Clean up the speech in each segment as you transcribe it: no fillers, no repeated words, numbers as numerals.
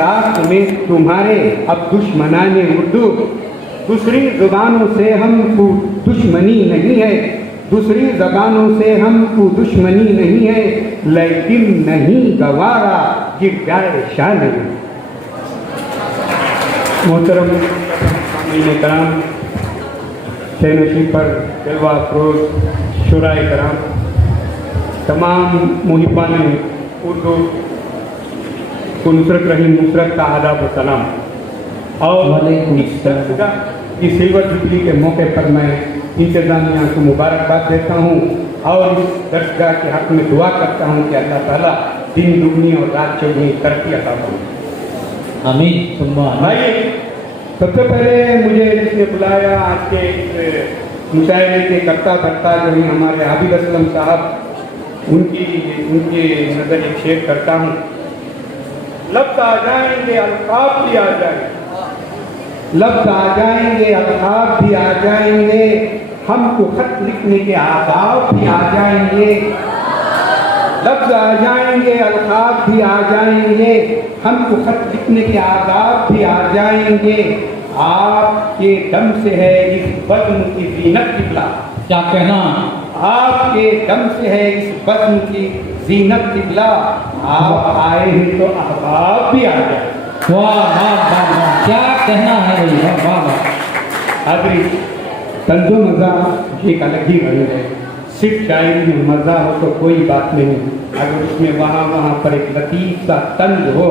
काश में तुम्हारे अब दुश्मनाने उर्दू, दूसरी जुबानों से हमको दुश्मनी नहीं है, दूसरी जबानों से हमको दुश्मनी नहीं है, लेकिन नहीं गवारा गिर जाए शान। मोहतरम कराम, शहनशी पर जलवा फरोज शुराए कराम, तमाम मुहिबान उर्दू को नुसरत रहीम नुसरत का आदाब व सलाम। और इस सिल्वर जुबली के मौके पर मैं इंतज़ामिया को मुबारकबाद देता हूँ और इस दरगाह के हक़ में दुआ करता हूँ कि अल्लाह ताला दिन दुगनी और रात चौगुनी तरक्की अता फरमाए। आमीन। भाई, सबसे पहले मुझे जिसने बुलाया आज के इस मुशायरे के करता करता जो है हमारे आबिद असलम साहब, उनके नज़र एक शेर करता हूँ। लफ्ज़ आ जाएंगे अल्काब भी आ जाएंगे, लफ्ज़ आ जाएंगे अल्काब भी आ जाएंगे, हमको खत लिखने के आदाब भी आ जाएंगे। लफ्ज़ आ जाएंगे अल्काब भी आ जाएंगे, हमको खत लिखने के आदाब भी आ जाएंगे। आपके दम से है इस बज़्म की ज़ीनत किबला। क्या कहना? आपके दम से है इस बज़्म की ज़ीनत किबला। आप आए हैं तो अहबाब भी आ जाए। वाह वाह वाह वाह, क्या कहना है भैया, वाह वाह। हाज़रीन, तंज़ो मज़ा एक अलग ही रंग है। सिर्फ शायरी में मज़ा हो तो कोई बात नहीं, अगर उसमें वहाँ पर एक लतीफ़ सा तंज हो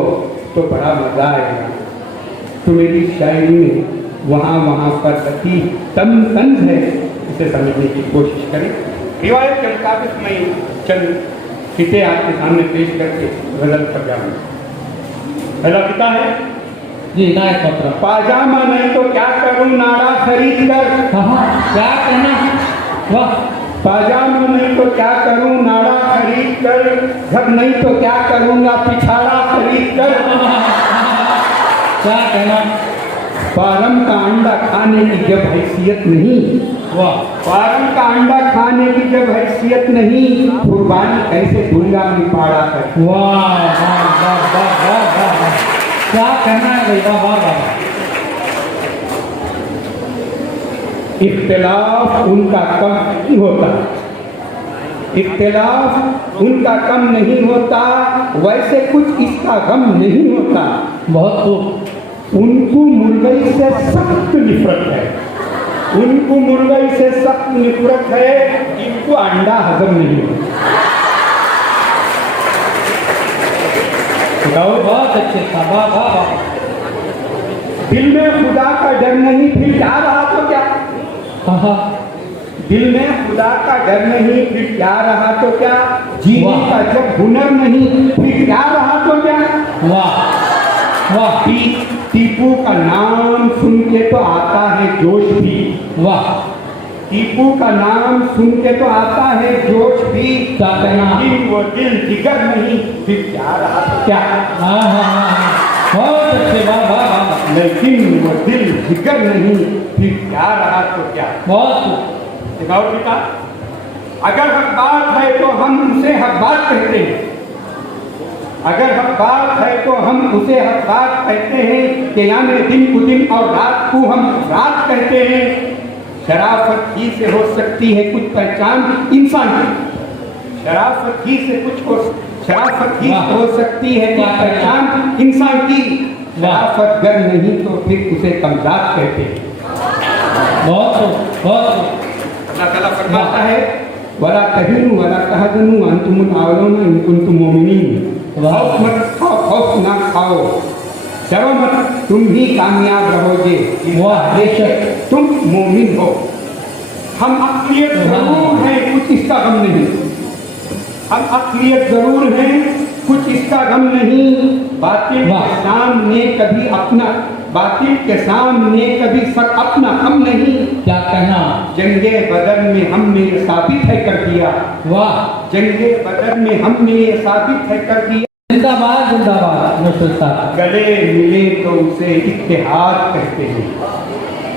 तो बड़ा मज़ा आएगा। तो मेरी शायरी में वहाँ पर लतीफ़ तंज है, इसे समझने की कोशिश करें। रिवायत के मुताबिक मैं चंद किते आपके सामने पेश करके गज़ल कर जाऊँगा। पहला किता है जी, नायक पत्र। पाजामा नहीं तो क्या करूँ नाड़ा खरीद कर। क्या कहना? वाह। पाजामा नहीं तो क्या करूँ नाड़ा खरीद कर, घर नहीं तो क्या करूँगा पिछाड़ा खरीद कर। क्या कहना? फार्म का अंडा खाने की जब हैसियत नहीं, वाह। फार्म का अंडा खाने की जब हैसियत नहीं, कुर्बानी कैसे दूंगा मैं पाड़ा कर। वाह वाह वाह वाह वाह वाह, क्या कहना है भैया, वाह वाह। इख्तिलाफ उनका कम नहीं होता, इख्तिलाफ उनका कम नहीं होता, वैसे कुछ इसका गम नहीं होता। बहुत खूब। उनको मुर्गई से सख्त नफरत है, उनको मुर्गई से सख्त नफरत है, इनको अंडा हजम नहीं होता। बहुत अच्छे था, वाह वाह वाह। दिल में खुदा का डर नहीं फिर क्या रहा तो क्या। दिल में खुदा का डर नहीं फिर क्या रहा तो क्या, जीने का जब हुनर नहीं फिर क्या रहा तो क्या। वाह वाह। टीपू का नाम सुन के तो आता है जोश भी। वाह। टीपू का नाम सुन के तो आता है जोश भी, लेकिन वो दिल जिगर नहीं फिर क्या रहा तो क्या। बहुत अच्छे, वाह वाह वाह। लेकिन वो दिल जिगर नहीं फिर क्या रहा तो क्या। बहुत। और बेटा, अगर हक बात है तो हम उसे हक बात कहते हैं, अगर हक बात है तो हम उसे हक बात कहते हैं, कि यानी दिन को दिन और रात को हम रात कहते हैं। शराफत ही से हो सकती है कुछ पहचान इंसान की, शराफत ही से कुछ हो, शराफत ही हो सकती है कुछ पहचान इंसान की। शराफत गर नहीं तो फिर उसे कमजात कहते हैं। बहुत बहुत। अल्लाह ताला फरमाता है, वला तहिनु वला तहज़नु अंतुमुल आलौना इन कुंतुम मोमिनीन। खौफ मत खाओ, खौफ ना खाओ, डरो मत, तुम ही कामयाब रहोगे, वाह बेशक तुम मोमिन हो। हम अक़लियत जरूर हैं, कुछ इसका गम नहीं, हम अक़लियत जरूर हैं, कुछ इसका गम नहीं, बातिल वाह। के सामने कभी अपना, बातिल के सामने कभी सर अपना हम नहीं। क्या कहना, जंगे बदर में हमने ये साबित है कर दिया, वाह, जंगे बदर में हमने ये साबित है कर दिया। जिंदाबाद जिंदाबाद नुसरत साहब, गले मिले तो उसे इत्तेहाद कहते हैं,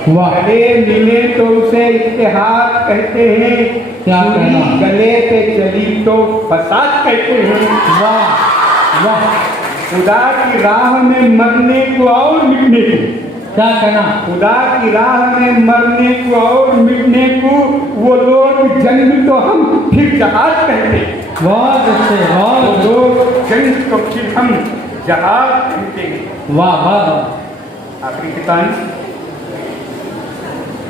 वाह, गले मिले तो उसे इत्तेहाद कहते हैं, क्या छुरी कहना? गले पे चली तो फसाद कहते हैं। वाह वाह, खुदा की राह में मरने को और मिटने को, क्या कहना, खुदा की राह में मरने को और मिटने को वो लोग जंग तो हम फिर जहाज कहते हैं, बहुत अच्छे, वो बहुत, लोग जंग तो फिर हम जहाज कहते हैं। वाह वाह, आखिरी किताब,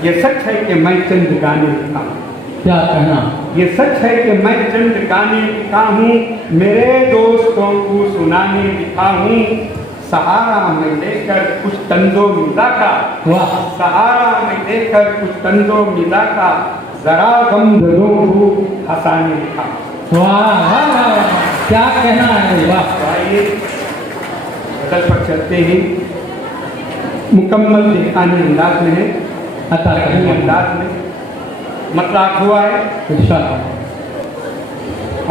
ये सच है कि मैं चंद गाने लिखा हूँ, क्या कहना, ये सच है कि मैं चंद गाने लिखा हूँ, मेरे दोस्तों को सुनाने लिखा हूँ। सहारा में लेकर कुछ तंदो मिला का, वाह, सहारा में लेकर कुछ तंदो मिला का, जरा गम दिलों को हंसाने लिखा। वाह वाह वाह, क्या कहना है, वाह, तो आइए बदल पर चलते हैं, मुकम्मल दिखाने अंदाज में है, अता कहीं कहना, अंदाज में मतलब हुआ है। इंशाअल्लाह,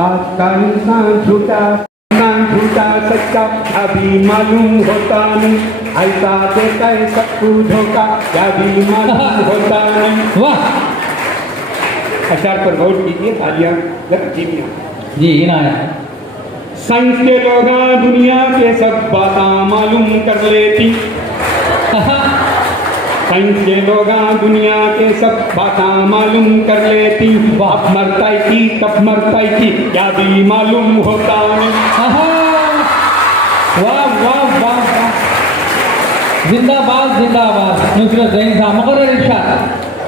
आज का इंसान झूठा सच्चा अभी मालूम होता नहीं, ऐसा देता है सबको धोखा क्या भी मालूम होता नहीं। वाह, अशार पर गौर कीजिए, तालियां कीजिए। जी इनायत, साइंस के लोग दुनिया के सब बातें मालूम कर लेती, साइंस के लोग दुनिया के सब बातें मालूम कर लेती, बाप मरता की तब मरता की क्या भी मालूम होता नहीं। वाह वाह वाह वाह, जिंदाबाद जिंदाबाद नुसरत जैन साहब, मुकर्रर इरशाद,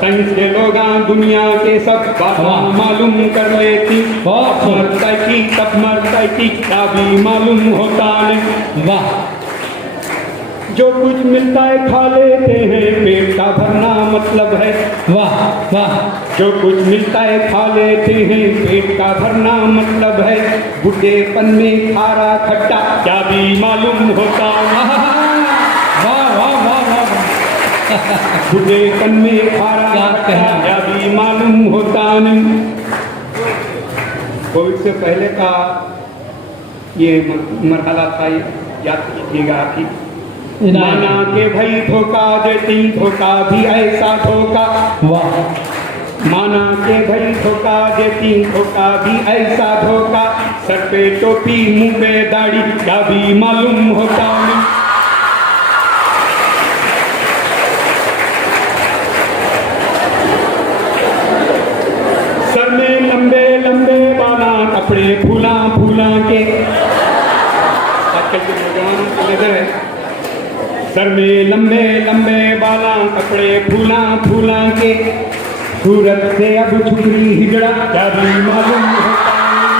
साइंस के लोग दुनिया के सब बातें वाह। मालूम कर लेती, बहुत बाप खूब। मरता की तब मरता की क्या भी मालूम होता नहीं। वाह, जो कुछ मिलता है खा लेते हैं, पेट का भरना मतलब है। वाह वाह, जो कुछ मिलता है खा लेते हैं, पेट का भरना मतलब है। बुढ़ेपन में खारा खट्टा क्या भी मालूम होता है। वाह वाह वाह वाह, बुढ़ेपन में खारा क्या खट्टा कहना। क्या भी मालूम होता नहीं। कोविड से पहले का ये मरहला था, याद कीजिएगा आपकी। माना के भाई धोखा देती, धोखा भी ऐसा धोखा। वाह, माना के भाई धोखा देती, धोखा भी ऐसा धोखा। सर पे टोपी मुंह पे दाढ़ी क्या भी मालूम होता नहीं। सर में लंबे लंबे बाला, कपड़े फूला फूला के। आजकल के नौजवानों की नजर है, सर में लंबे लंबे बाला, कपड़े फूला फूला के। सूरत से अब छुपरी हिजड़ा क्या भी मालूम होता नहीं।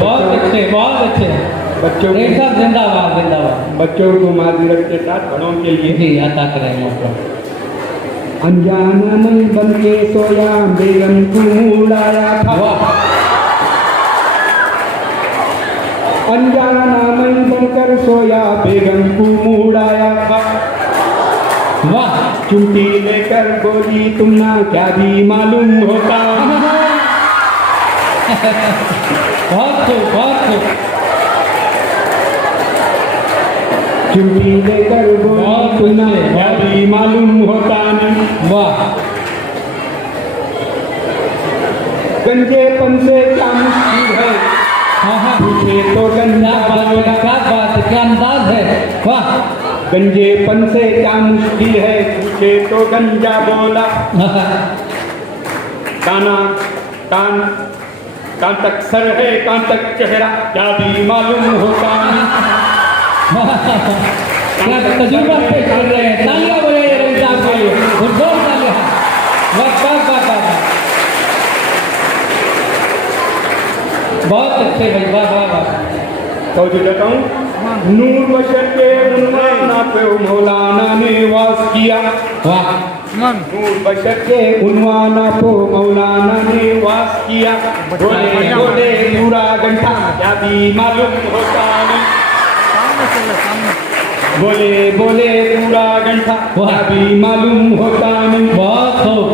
बहुत अच्छे बहुत अच्छे, बच्चों जैन को, साहब जिंदाबाद जिंदाबाद, बच्चों को माजरत के साथ बड़ों के लिए। जी अता करेंगे आपको। अनजाना मन बन के सोया, बेगम को मुड़ाया था। वाह, अनजाना मन बनकर सोया, बेगम को मुड़ाया था। वाह, चुमटी लेकर बोली तुम ना क्या भी मालूम होता। बहुत खूब बहुत खूब, चुमटी लेकर बोली बहुत तुम ना अच्छे, क्या भी मालूम होता नहीं। वाह, गंजेपन से क्या मुश्किल है, हाँ हाँ, पूछे तो गंजा क्या बात है, बोला। क्या बात है, क्या अंदाज है, वाह, गंजेपन से क्या मुश्किल है, पूछे तो गंजा बोला। काना कान कान तक सर है, कान तक चेहरा क्या भी मालूम होता नहीं। क्या तजुर्बा पेश कर रहे हैं, तालियां बोले जैन साहब के लिए, जोरदार तालियां, वाह वाह वाह वाह, बहुत अच्छे भाई, वाह वाह वाह, तो जो कहता हूँ, नूर बशर के मुन्ना पे मौलाना ने वास किया। वाह, नूर बशर के उन्वाना को मौलाना ने वास किया। बोले बोले पूरा घंटा क्या भी मालूम होता नहीं। बोले बोले पूरा घंटा क्या भी मालूम होता नहीं। बहुत खूब।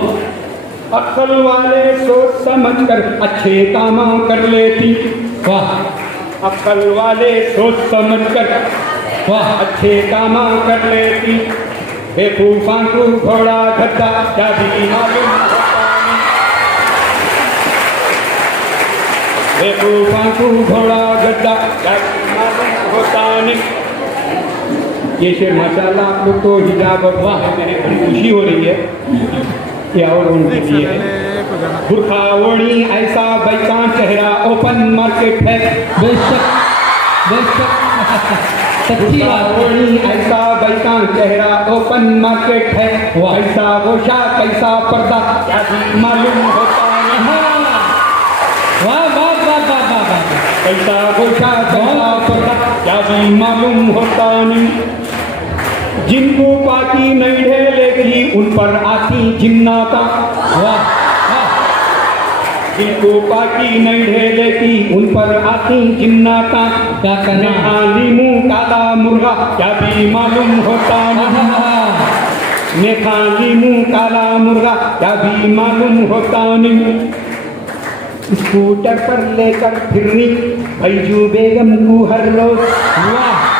अक्ल वाले सोच समझ कर अच्छे काम कर लेती। वाह अक्ल वाले सोच समझ कर वाह। अच्छे काम कर लेती। बेवकूफां को घोड़ा गद्दा क्या भी मालूम होता नहीं। बेवकूफां को घोड़ा गद्दा क्या भी मालूम होता नहीं। ये शेर माशाल्लाह आप लोग तो हिजाब और वाह मेरे बड़ी खुशी हो रही है। ये और उनके लिए है। बुरखा ओढ़ी ऐसा बैका चेहरा ओपन मार्केट है। बेशक बेशक सच्ची बात। ओढ़ी ऐसा बैका चेहरा ओपन मार्केट है। वाह। कैसा गोशा कैसा पर्दा क्या भी मालूम होता नहीं। वाह वाह वाह वाह वाह वाह। कैसा गोशा कैसा पर्दा क्या भी मालूम होता नहीं। जिनको पाकी नहीं ढेलेगी उन पर आती जिन्नाता। वाह जिनको पाकी नहीं ढेलेगी उन पर आती जिन्नाता। क्या करना। खाली मुंह काला मुर्गा क्या भी मालूम होता नहीं। मैं खाली मुंह काला मुर्गा क्या भी मालूम होता नहीं। स्कूटर पर लेकर फिरनी बैजू बेगम को हर रोज। वाह।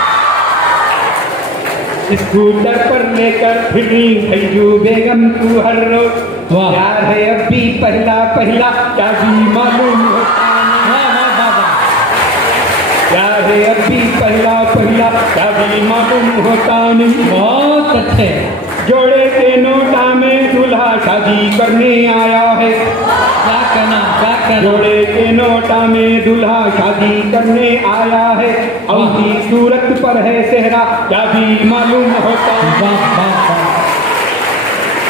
स्कूटर पर लेकर फिरनी बैजू बेगम को हर रोज। वाह। प्यार है अब भी पहला पहला क्या भी मालूम होता नहीं। वाह वाह वाह वाह। प्यार है अब भी पहला पहला क्या भी मालूम होता नहीं। बहुत अच्छे। जोड़े के नोटा में दूल्हा शादी करने आया है। क्या कहना क्या कहना। जोड़े के नोटा में दूल्हा शादी करने आया है। अवधी सूरत पर है सेहरा क्या भी मालूम होता नहीं। वाह वाह वाह।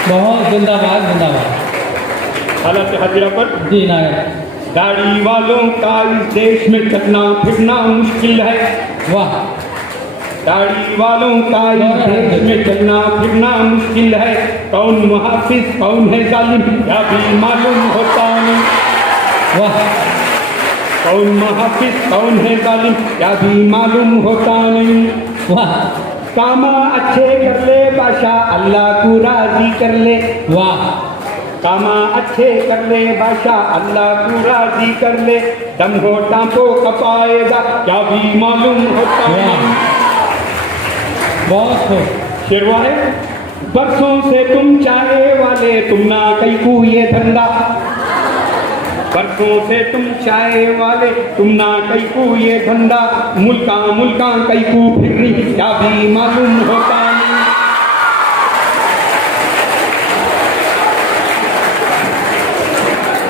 बहुत जिंदाबाद जिंदाबाद। हालात हाजिरा पर जी नायक। दाढ़ी वालों का इस देश में चलना फिरना मुश्किल है। वाह। दाढ़ी वालों का इस देश में चलना फिरना मुश्किल है। कौन मुहाफिज कौन है जालिम क्या भी मालूम होता नहीं। वाह। कौन मुहाफिज कौन है जालिम क्या भी मालूम होता नहीं। वाह। कामा अच्छे कर ले बादशाह अल्लाह को राजी कर ले। वाह। कामा अच्छे कर ले बादशाह अल्लाह को राजी कर ले। दम हो टांपो कपाएगा क्या भी मालूम होता नहीं। बहुत खूब। शेरवा है बरसों से तुम चाहे वाले तुम ना कई को ये धंधा। बरसों से तुम चाहे वाले तुम ना कई को ये धंधा। मुल्का मुल्का कई को फिर क्या भी मालूम होता नहीं।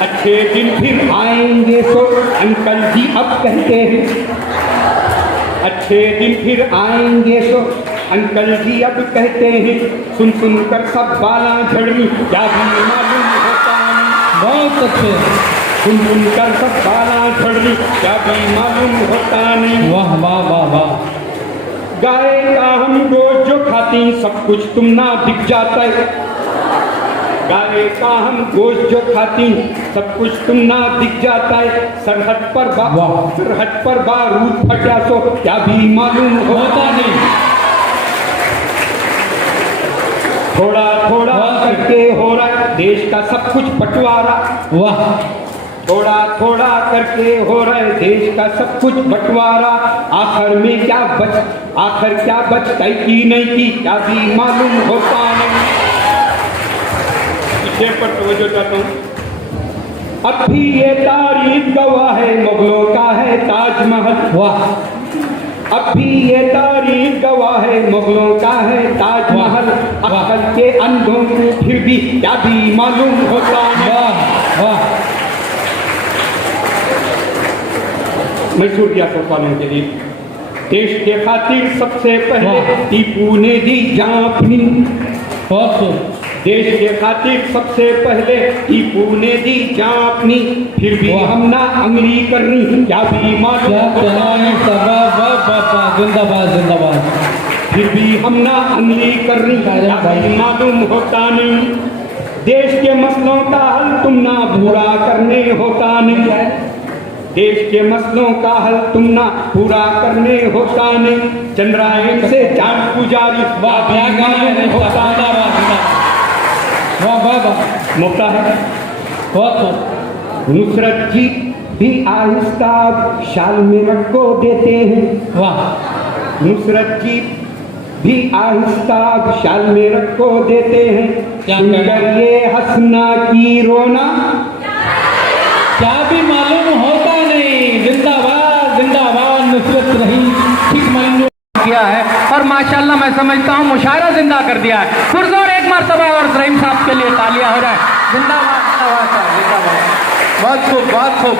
अच्छे दिन फिर आएंगे तो अंकल जी अब कहते हैं। अच्छे दिन फिर आएंगे तो अंकल जी अब कहते हैं। सुन सुन कर सब बाला झड़नी क्या भी मालूम होता नहीं। बहुत अच्छे। सुन सुन कर सब बाला झड़नी क्या भी मालूम होता नहीं। वाह वाह वाह वाह। गाय का हम गोश्त जो खाती सब कुछ तुम ना बिक जाता है। गाय का हम गोश्त जो खाती सब कुछ तुम ना दिख जाता है। सरहद पर बारूद फटा सो क्या भी मालूम होता नहीं। थोड़ा थोड़ा करके हो रहा है देश का सब कुछ बंटवारा। वाह। थोड़ा थोड़ा करके हो रहा है देश का सब कुछ बंटवारा। आखिर में क्या बचता की नहीं की क्या भी मालूम होता नहीं। इसे पर तवज्जो चाहता हूँ। अब भी ये तारीख गवाह है मुगलों का है ताजमहल। वाह। अब भी ये तारीख गवाह है मुगलों का है ताजमहल। अक्ल के अंधों को फिर भी क्या भी मालूम होता है। वाह वाह। मैसूर रियासत वालों के लिए देश के खातिर सबसे पहले टीपू ने दी जान अपनी। बहुत खूब। देश के खातिर सबसे पहले टीपू ने दी जान अपनी। फिर भी हम ना अंगली करनी क्या भी मालूम होता है। जिंदाबाद जिंदाबाद। फिर भी हम ना अमली करनी मालूम होता नहीं। देश के मसलों का हल तुम ना पूरा करने होता नहीं। देश के मसलों का हल तुम ना पूरा करने होता नहीं। चंद्रायन से जाट पुजारी वाह क्या गाना है, होता वाह वाह वाह, मौका है। बहुत नुसरत जी भी आहिस्ता शाल में रखो देते हैं। वाह। नुसरत जी भी आहिस्ता शाल में रखो देते हैं। क्या सुनकर ये हंसना की रोना क्या भी मालूम होता नहीं। जिंदाबाद जिंदाबाद, नुसरत रही ठीक मालूम किया है और माशाल्लाह मैं समझता हूँ मुशायरा जिंदा कर दिया है। पुरजोर एक मरतबा और रहीम साहब के लिए तालियां हो रहा है। जिंदाबाद जिंदाबाद जिंदाबाद, बहुत खूब बहुत खूब।